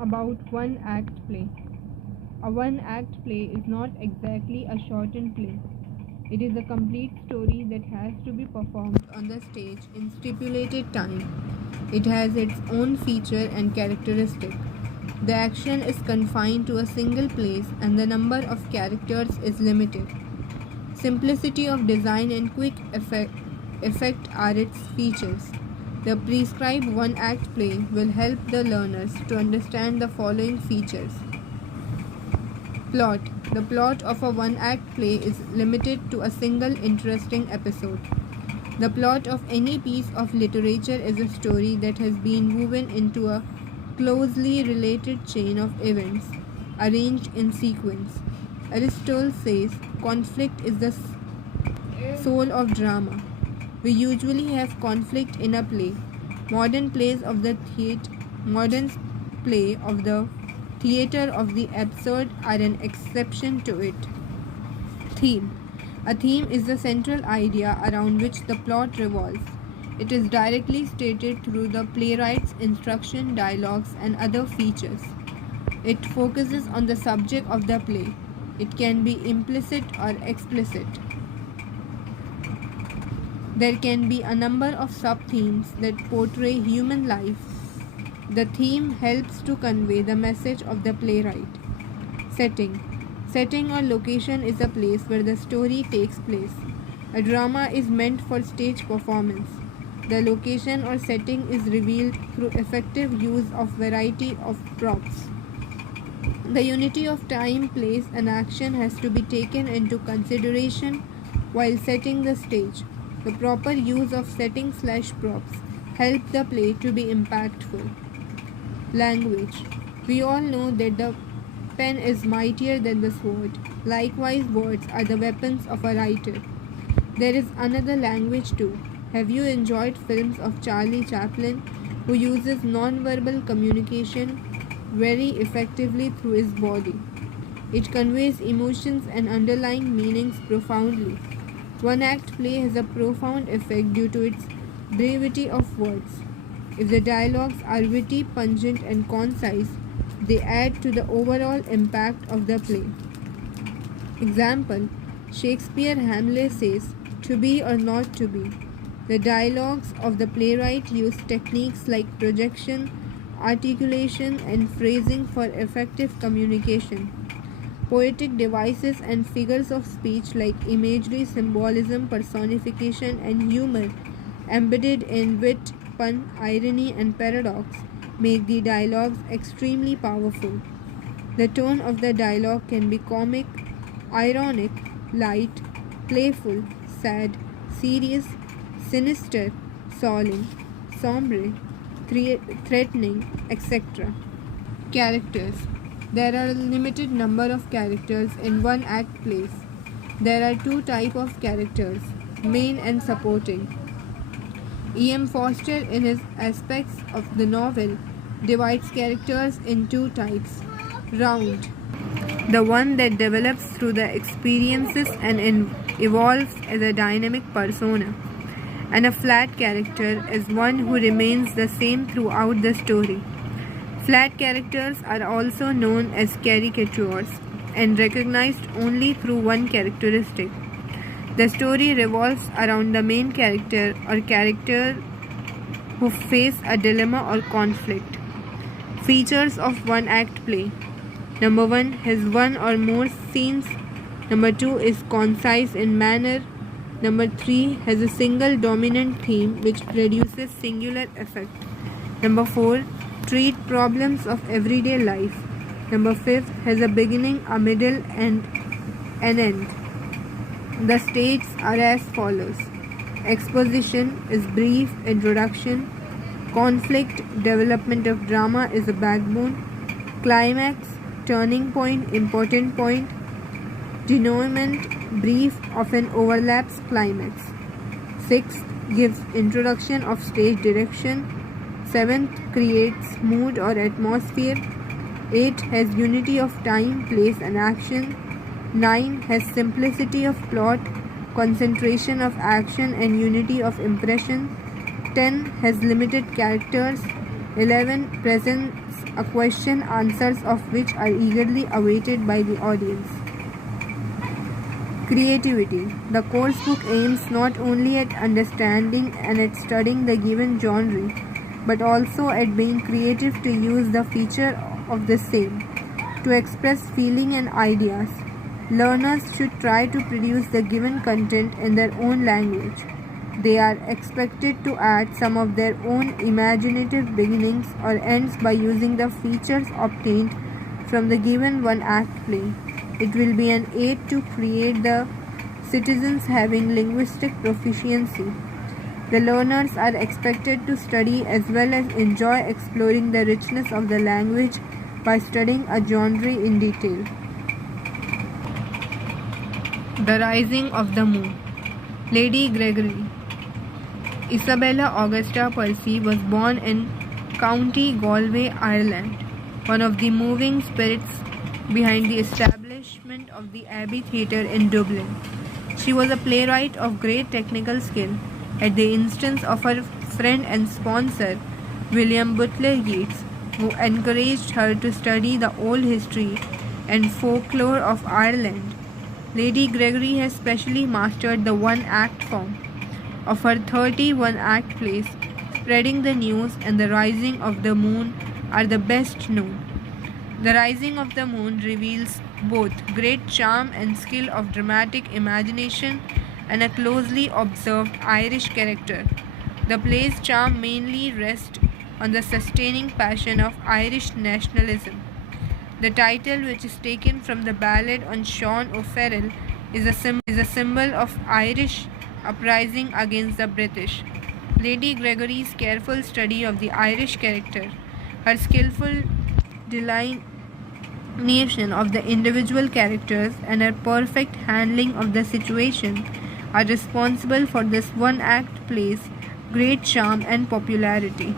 About one act play. A one act play is not exactly a shortened play. It is a complete story that has to be performed on the stage in stipulated time. It has its own feature and characteristic. The action is confined to a single place and the number of characters is limited. Simplicity of design and quick effect are its features. The prescribed one act play will help the learners to understand the following features. Plot. The plot of a one act play is limited to a single interesting episode. The plot of any piece of literature is a story that has been woven into a closely related chain of events, arranged in sequence. Aristotle says conflict is the soul of drama. We usually have conflict in a play. Modern plays of the modern play of the theater of the absurd are an exception to it. Theme. A theme is the central idea around which the plot revolves. It is directly stated through the playwright's instruction, dialogues, and other features. It focuses on the subject of the play. It can be implicit or explicit. There can be a number of sub-themes that portray human life. The theme helps to convey the message of the playwright. Setting. Setting or location is a place where the story takes place. A drama is meant for stage performance. The location or setting is revealed through effective use of variety of props. The unity of time, place, and action has to be taken into consideration while setting the stage. The proper use of setting/props help the play to be impactful. Language. We all know that the pen is mightier than the sword. Likewise, words are the weapons of a writer. There is another language too. Have you enjoyed films of Charlie Chaplin, who uses non-verbal communication very effectively through his body? It conveys emotions and underlying meanings profoundly. One act play has a profound effect due to its brevity of words. If the dialogues are witty, pungent, and concise, they add to the overall impact of the play. Example: Shakespeare Hamlet says, "To be or not to be." The dialogues of the playwright use techniques like projection, articulation, and phrasing for effective communication. Poetic devices and figures of speech like imagery, symbolism, personification, and humor embedded in wit, pun, irony, and paradox make the dialogues extremely powerful. The tone of the dialogue can be comic, ironic, light, playful, sad, serious, sinister, solemn, sombre, threatening, etc. Characters. There are a limited number of characters in one act plays. There are two types of characters, main and supporting. E.M. Forster, in his Aspects of the Novel, divides characters in two types. Round, the one that develops through the experiences and evolves as a dynamic persona, and a flat character is one who remains the same throughout the story. Flat characters are also known as caricatures and recognized only through one characteristic. The story revolves around the main character or character who face a dilemma or conflict. Features of one act play. Number 1 has one or more scenes. Number 2 is concise in manner. Number 3 has a single dominant theme which produces singular effect. Number 4 treat problems of everyday life. Number 5 has a beginning, a middle, and an end. The stages are as follows. Exposition is brief introduction. Conflict, development of drama is a backbone. Climax, turning point, important point. Denouement, brief, often overlaps climax. 6th gives introduction of stage direction. 7th creates mood or atmosphere. 8 has unity of time, place, and action. 9 has simplicity of plot, concentration of action, and unity of impression. 10 has limited characters. 11 presents a question answers of which are eagerly awaited by the audience. Creativity. The course book aims not only at understanding and at studying the given genre, but also at being creative to use the feature of the same, to express feeling and ideas. Learners should try to produce the given content in their own language. They are expected to add some of their own imaginative beginnings or ends by using the features obtained from the given one-act play. It will be an aid to create the citizens having linguistic proficiency. The learners are expected to study as well as enjoy exploring the richness of the language by studying a genre in detail. The Rising of the Moon. Lady Gregory. Isabella Augusta Percy was born in County Galway, Ireland, one of the moving spirits behind the establishment of the Abbey Theatre in Dublin. She was a playwright of great technical skill. At the instance of her friend and sponsor, William Butler Yeats, who encouraged her to study the old history and folklore of Ireland, Lady Gregory has specially mastered the one-act form. Of her 31 act plays, Spreading the News and The Rising of the Moon are the best known. The Rising of the Moon reveals both great charm and skill of dramatic imagination and a closely observed Irish character. The play's charm mainly rests on the sustaining passion of Irish nationalism. The title, which is taken from the ballad on Sean O'Farrell, is a symbol of Irish uprising against the British. Lady Gregory's careful study of the Irish character, her skillful delineation of the individual characters, and her perfect handling of the situation are responsible for this one-act play's great charm and popularity.